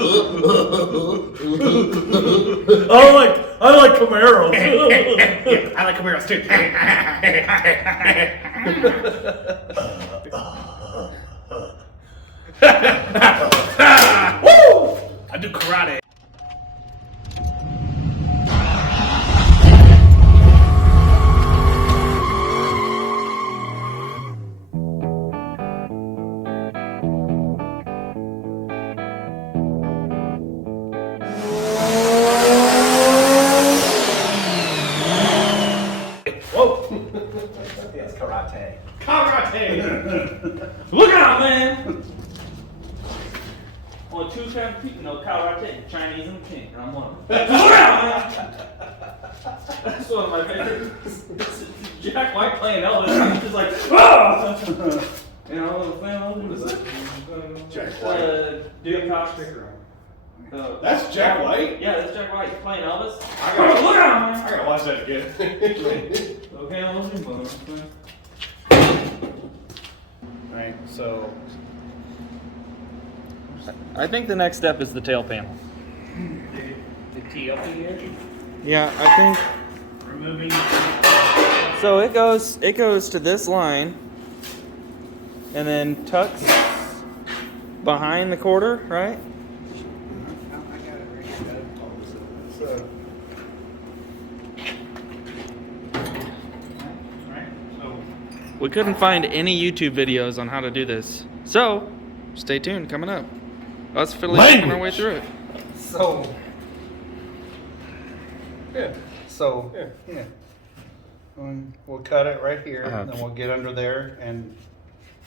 I like Camaros. Yeah, I like Camaros too. Woo! I do karate. It's karate. Karate. Look out, man! Only two kinds of people know karate: Chinese and pink, and I'm one of them. Look out, man! That's one of my favorites. It's Jack White playing Elvis. He's just like, ah! You know, the fan was Jack White. Duke Cox. That's Jack White? Yeah, that's Jack White. He's playing Elvis. Look out, man! I gotta watch that again. Okay, I'll listen to it. Alright, so I think the next step is the tail panel. The T up in here. Yeah, I think Removing. so. It goes to this line, and then tucks behind the quarter, right? We couldn't find any YouTube videos on how to do this, so stay tuned. Coming up, us fiddling working our way through it. So yeah. We'll cut it right here, and then we'll get under there and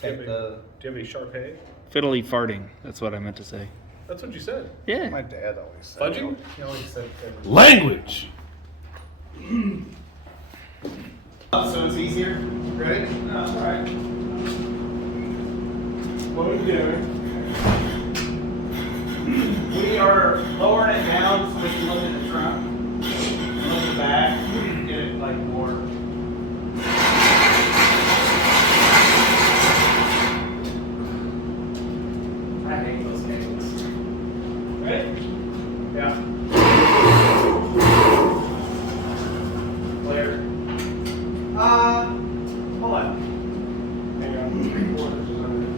take the. Do you have any Sharpay? Fiddly farting. That's what I meant to say. That's what you said. Yeah. My dad always said. Fudging? He always said. Language. So it's easier. Ready? That's right. What are we doing? We are lowering it down so we can look at the front, and look at the back, get it like more. I hate those cables. Right? Yeah. Clear. Hold on. Hang on, 3/4 is under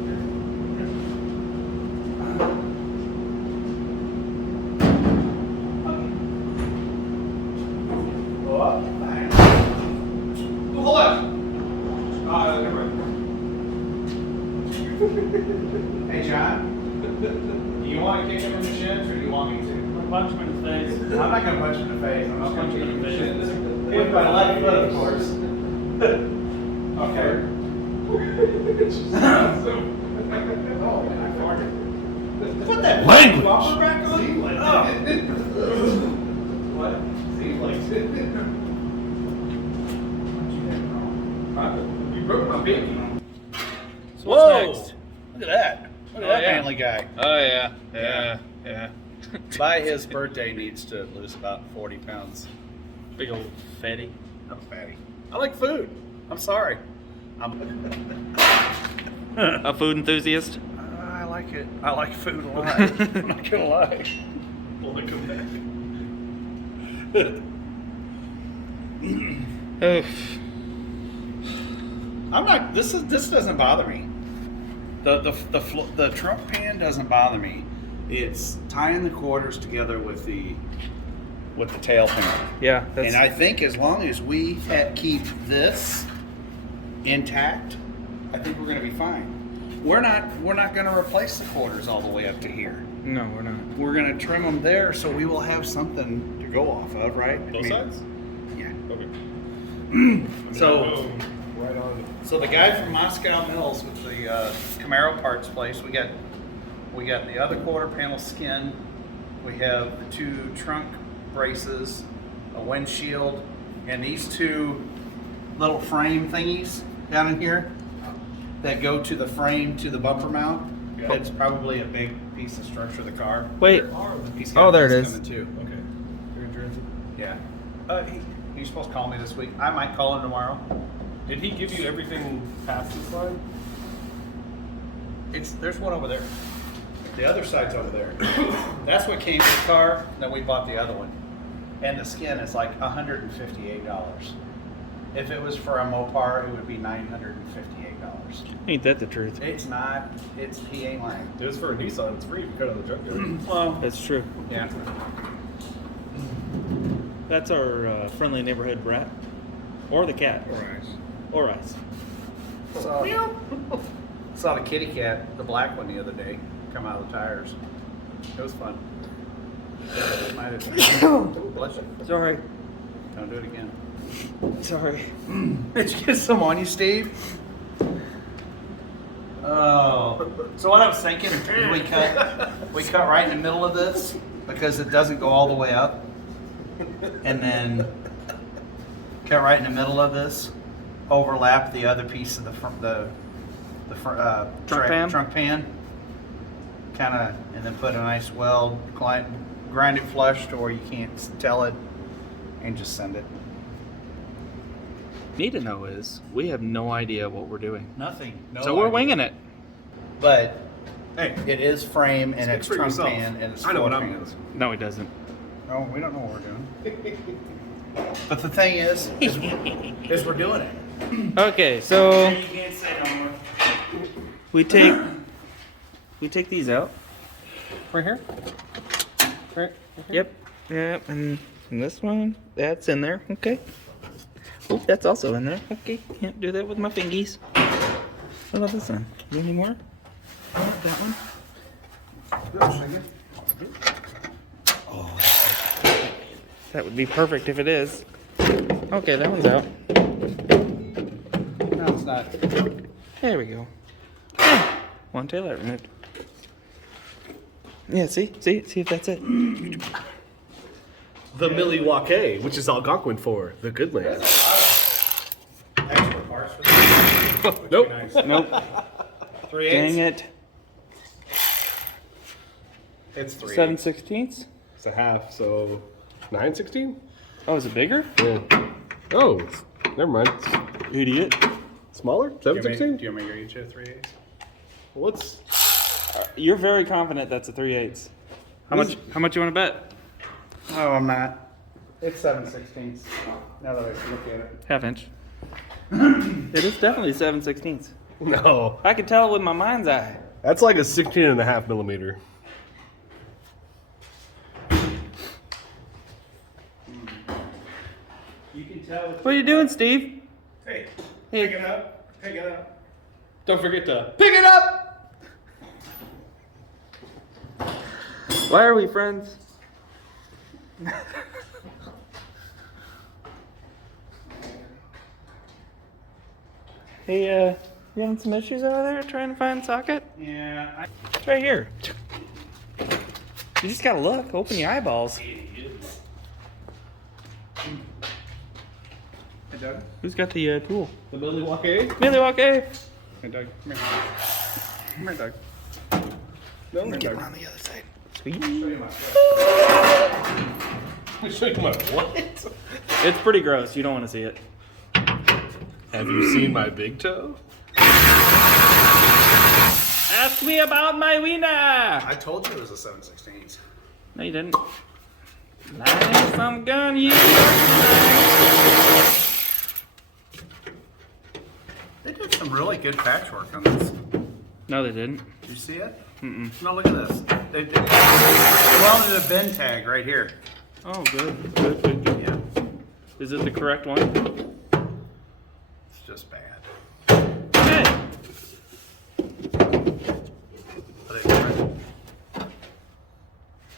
Go up. Hold on. never mind. Hey, John. Do you want to kick him in the shins, or do you want me to? Punch him in the face. I'm not going to punch him in the face. I'm just going to Punch him in the face. Hit my left foot, of course. Okay. Oh, man, I farted. Put that Language. bumper back on. What? Seems like it. You broke my pinky. So what's Whoa! next? Look at that. Look at that yeah. manly guy. Oh yeah. By his birthday, needs to lose about 40 pounds. Big old fatty. I'm fatty. I like food. I'm sorry. A food enthusiast. I like it. I like food a lot. I'm not gonna lie. Well, look at that. Oof. I'm not. This doesn't bother me. The trunk pan doesn't bother me. It's tying the quarters together with the tail pan. Yeah. That's, And I think as long as we keep this intact, I think we're going to be fine. We're not going to replace the quarters all the way up to here. no, we're not. We're going to trim them there so we will have something to go off of, right? Both sides? Yeah. Okay. So, Right on. so the guy from Moscow Mills with the Camaro parts place, we got the other quarter panel skin. We have the two trunk braces, a windshield, and these two little frame thingies down in here that go to the frame to the bumper mount. Yeah. It's probably a big piece of structure of the car. Wait. He's got Oh, there it this is. coming too. Okay. You're in transit. Yeah. He's supposed to call me this week. I might call him tomorrow. Did he give you everything past this line? There's one over there. The other side's over there. That's what came with the car. Then we bought the other one, and the skin is like $158. If it was for a Mopar, it would be $958. Ain't that the truth? It's not. He ain't lying. It was for a Nissan. It's free if you cut on the junkyard. Well, That's true. yeah. That's our friendly neighborhood rat. Or the cat. Or us. Saw the kitty cat, the black one, the other day, come out of the tires. It was fun. Might have- Bless you. Sorry. Don't do it again. Sorry. Did you get some on you, Steve? Oh. So what I was thinking, we cut right in the middle of this because it doesn't go all the way up, and then cut right in the middle of this, overlap the other piece of the trunk pan, kind of, and then put a nice weld, grind it flush to where you can't tell it, and just send it. Need to know is we have no idea what we're doing. Nothing. No So we're idea. winging it. But Hey, it is frame and speak it's for trunk yourself. pan and it's I know what floor I'm pans. doing. No, he doesn't. No, we don't know what we're doing. But the thing is we're doing it. Okay, so You can't say no more. we take these out. right here. Right. Yep. Yep. And this one, that's in there. Okay. Oh, that's also in there. Okay. Can't do that with my fingies. What about this one? You need more? That one? That would be perfect if it is. Okay, that one's out. No, it's not. There we go. One tail light removed. Yeah, see if that's it. The Milwaukee, which is Algonquin for the good land. Extra parts for this. Nope. Nope. 3/8. Dang it. It's 3/8. 7/16. It's a half, so 9/16. Oh, is it bigger? Yeah. Oh, never mind. Idiot. Smaller? Do you want me 7/16. to get you a 3/8? What's? You're very confident that's a 3/8. How much you want to bet? Oh, I'm not. It's 7/16. Now that I look at it. Half inch. It is definitely 7/16. No, I can tell it with my mind's eye. that's like a 16.5 millimeter. You can tell What are you doing, Steve? Hey, Hey. pick it up. Pick it up. Don't forget to. Pick it up! Why are we friends? Hey, you having some issues over there trying to find socket? Yeah, It's right here. You just gotta look. Open your eyeballs. Hey, Doug. Who's got the tool? The Milwaukee? Milwaukee. Hey, Doug. Come here. Come here, Doug. No, Get him on the other side. Sweet. Show you my Let me show you my what? It's pretty gross. You don't want to see it. Have you seen my big toe? Ask me about my wiener. I told you it was a 7/16. No, you didn't. Nice, I'm gonna use. They did some really good patchwork on this. No, they didn't. Did you see it? Mm-mm. No, look at this. They welded a bin tag right here. Oh, good. Good. Yeah, Is it the correct one? it's just bad. Hey. But it-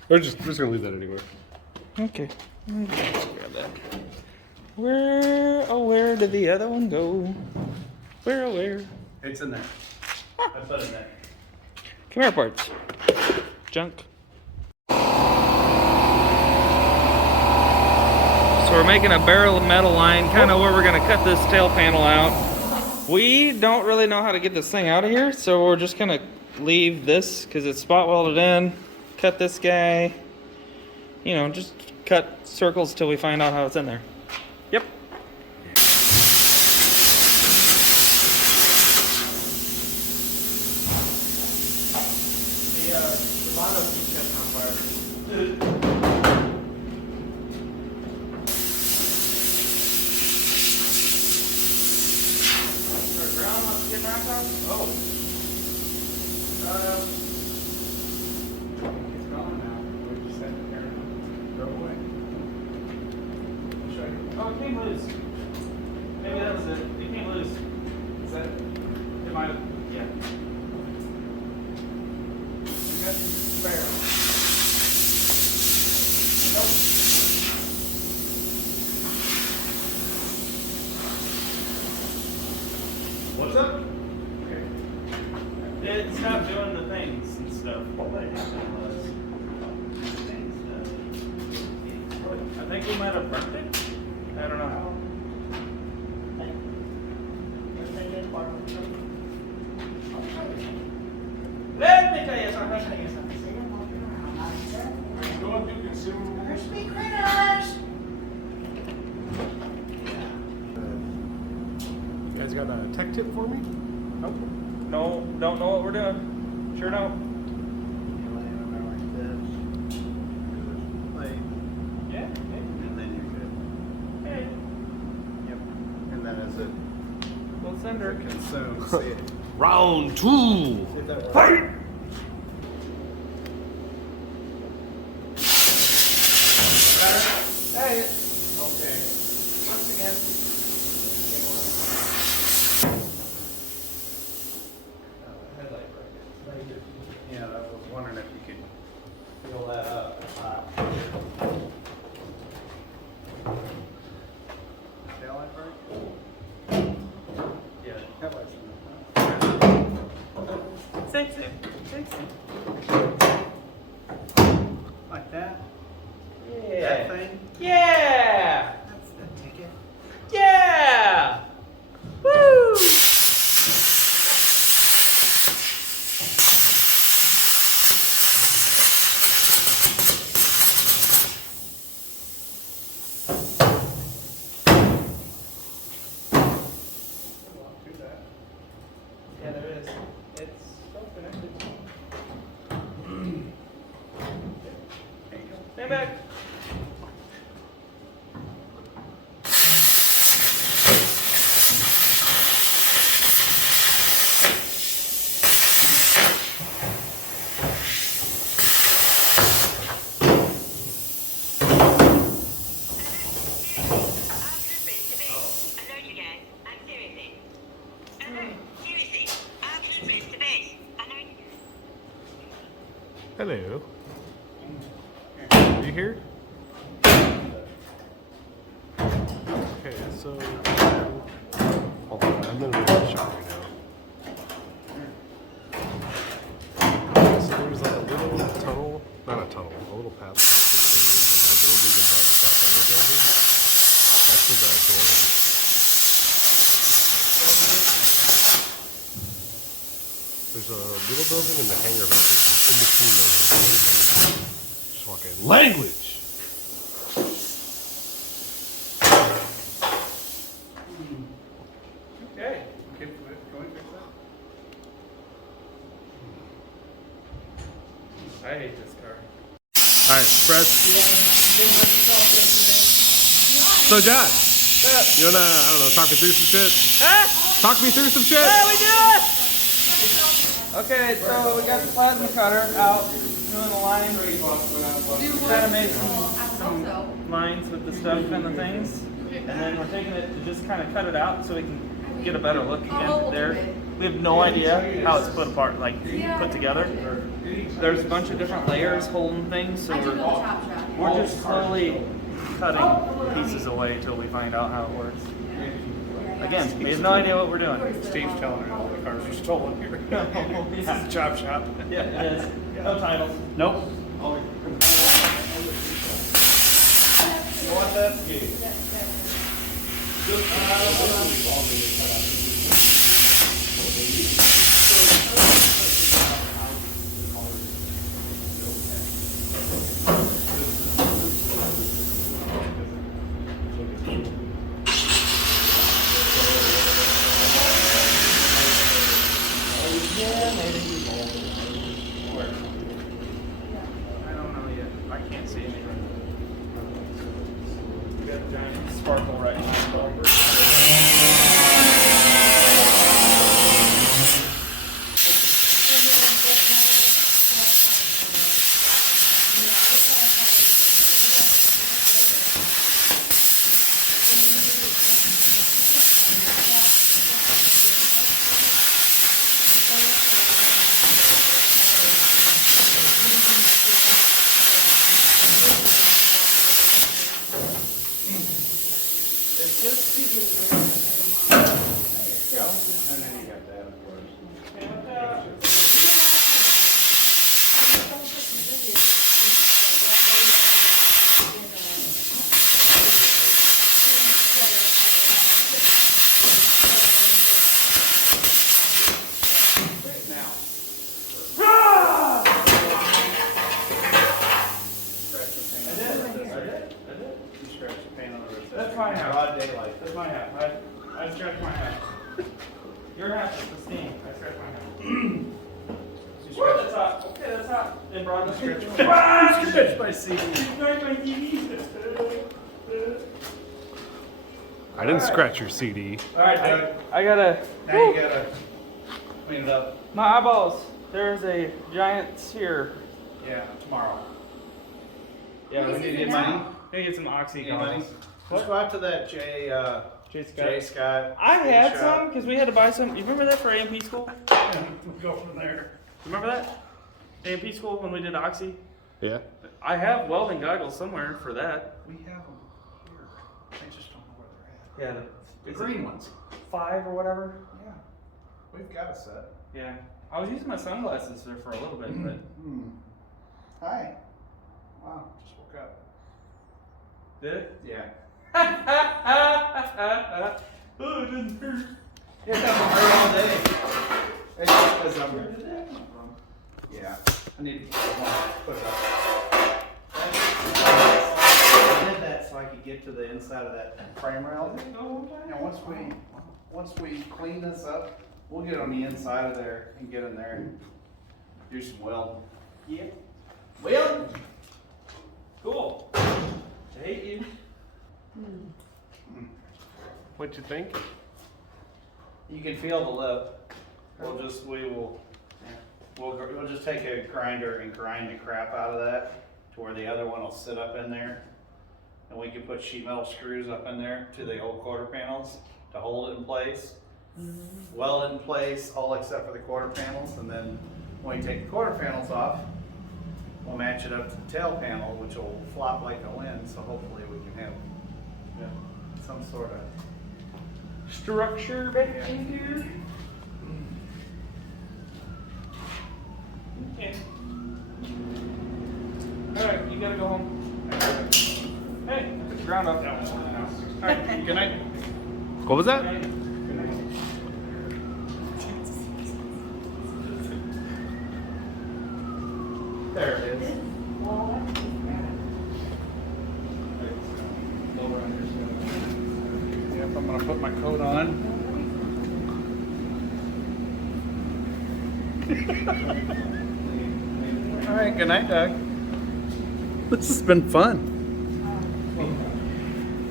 We're just gonna leave that anywhere. Okay. Let's grab that. Where did the other one go? Where? It's in there. I put it in there. Camaro parts. Junk. So we're making a barrel of metal line, kind of where we're gonna cut this tail panel out. We don't really know how to get this thing out of here, so we're just gonna leave this because it's spot welded in. Cut this guy. You know, just cut circles till we find out how it's in there. Yep. The bottom keeps catching on fire. Oh. It's gone now. We just had to tear it. Throw it away. Oh, it came loose. Maybe that was it. It came loose. Is that it? It might have. Yeah. You got the spare. Nope. What's up? It stopped doing the things and stuff. What happened was, I think we might have burnt it. I don't know. Let me tell you something. Going through consumer. You guys got a tech tip for me? Nope. No, don't know what we're doing. Sure don't. Yeah. And then you're good. Hey. Yep. And then as it Little cinder. consumes, see it. Round 2. See if that works. Fight! Hey. Okay. Once again. Headlight right. Yeah, I was wondering if you could fill that up. Taillight right? Yeah, headlights. Same. Like that? Yeah. That thing? Yeah. That's the ticket. Yeah. Woo. Yeah, there is. It's still connected. Stand back. Hello. Are you here? Okay, so hold on, I'm in the shop right now. So there's like a little tunnel, not a tunnel, a little pathway between the building and the hangar building. That's where the door is. There's a little building and the hangar building in between those two buildings. Just walk in. Language! Okay. Can we fix that? I hate this car. Alright, press. So, Josh, you wanna, I don't know, talk me through some shit? Huh? Talk me through some shit? How we do it? Okay, so we got the plasma cutter out, doing the lines. Kind of made some lines with the stuff and the things. And then we're taking it to just kind of cut it out so we can get a better look again there. We have no idea how it's put apart, like put together. There's a bunch of different layers holding things, so we're just slowly cutting pieces away till we find out how it works. Again, we have no idea what we're doing. Steve's telling her all the cars are stolen here. This is a chop shop. Yeah, it is. No titles. Nope. You want that? Yeah, maybe. I don't know yet. I can't see anything. We got a giant sparkle right now. That's my half. Broad daylight. That's my half. I scratched my half. Your half is pristine. I scratched my half. Woo, that's hot. Okay, that's hot. In broad daylight. Scratch my CD. Scratch my TV. I didn't scratch your CD. Alright, I gotta. Now you gotta clean it up. My eyeballs. There's a giant sphere. Yeah, tomorrow. Yeah, we We need need to to get get some. money. We need to get some oxy Need money? goggles. Let's go out to that J. Scott. I had shop. some because we had to buy some. You remember that for AMP school? We'll go from there. Remember that? AMP school when we did oxy? Yeah. I have welding goggles somewhere for that. We have them here. I just don't know where they're at. Yeah, The green ones. 5 or whatever. Yeah. We've got a set. Yeah, I was using my sunglasses there for a little bit, but Hi. Wow, just woke up. did it? Yeah. Oh, it doesn't hurt. It doesn't hurt all day. It's just because I'm. Yeah. I need to put it up. I did that so I could get to the inside of that frame rail. And once we clean this up, we'll get on the inside of there and get in there and do some welding. Yeah. Well, cool. I hate you. What'd you think? You can feel the lip. We'll just take a grinder and grind the crap out of that to where the other one will sit up in there. And we can put sheet metal screws up in there to the old quarter panels to hold it in place. Weld it in place, all except for the quarter panels. And then when we take the quarter panels off, we'll match it up to the tail panel, which will flop like the wind. So hopefully we can have some sort of Structure back in here. Okay. Alright, you gotta go home. Hey, I put the ground off that one. Alright, good night. What was that? Good night. there it is. Yep, I'm gonna put my coat on. All right, good night, Doug. This has been fun.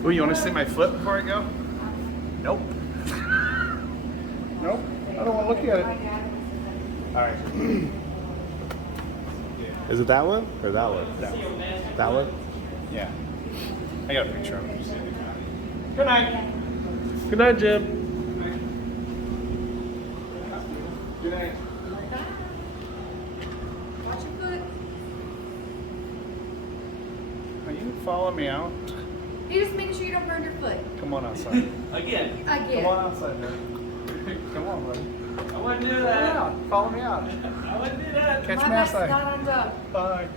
Oh, you want to see my flip before I go? Nope. Nope. I don't want to look at it. All right. Is it that one or that one? That one? Yeah. I got a picture of it. Good night. Good night, Jim. Good night. Watch your foot. Are you following me out? You're just making sure you don't burn your foot. Come on outside. Again. Again. Come on outside, man. Come on, buddy. I wouldn't do Come that. out. Follow me out. I wouldn't do that. Catch My me mess outside. not on Doug. Bye.